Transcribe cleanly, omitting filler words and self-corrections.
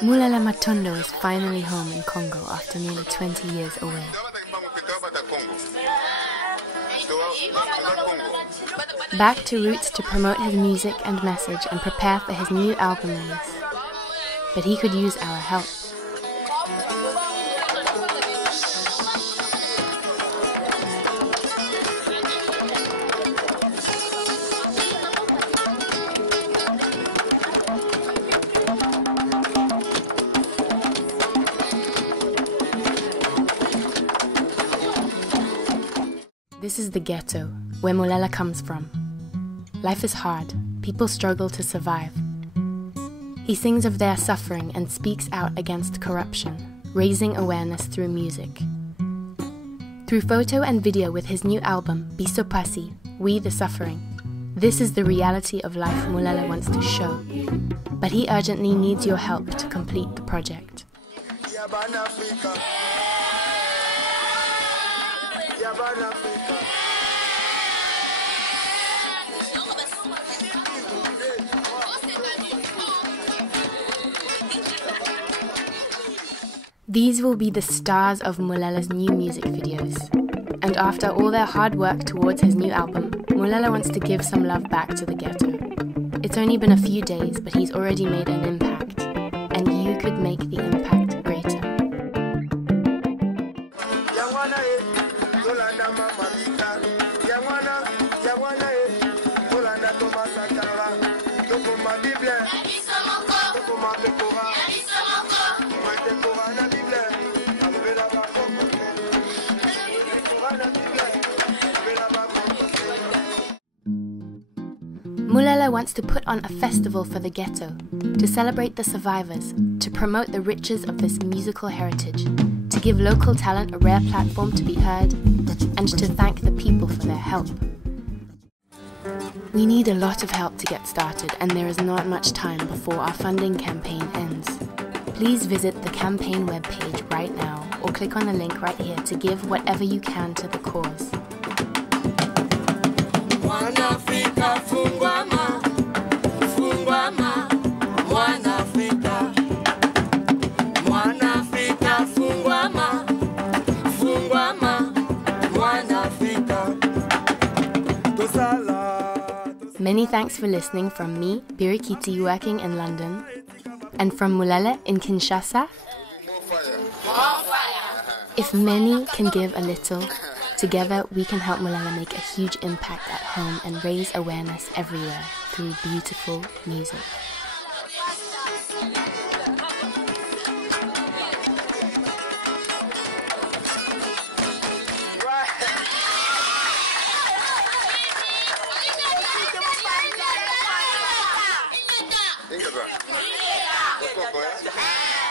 Mulele Matondo is finally home in Kongo after nearly 20 years away. Back to roots to promote his music and message and prepare for his new album release. But he could use our help. This is the ghetto, where Mulele comes from. Life is hard, people struggle to survive. He sings of their suffering and speaks out against corruption, raising awareness through music. Through photo and video with his new album, BISO PASI, We the Suffering, this is the reality of life Mulele wants to show. But he urgently needs your help to complete the project. These will be the stars of Mulele's new music videos. And after all their hard work towards his new album, Mulele wants to give some love back to the ghetto. It's only been a few days, but he's already made an impact. And you could make the impact greater. Mulele wants to put on a festival for the ghetto, to celebrate the survivors, to promote the riches of this musical heritage, to give local talent a rare platform to be heard, and to thank the people for their help. We need a lot of help to get started, and there is not much time before our funding campaign ends. Please visit the campaign webpage right now, or click on the link right here to give whatever you can to the cause. Afrika, fungwama, fungwama, Afrika, Afrika, fungwama, fungwama, Afrika. Many thanks for listening from me, Birikiti, working in London, and from Mulele in Kinshasa. If many can give a little, together we can help Mulele make a huge impact at home and raise awareness everywhere through beautiful music. Kinshasa.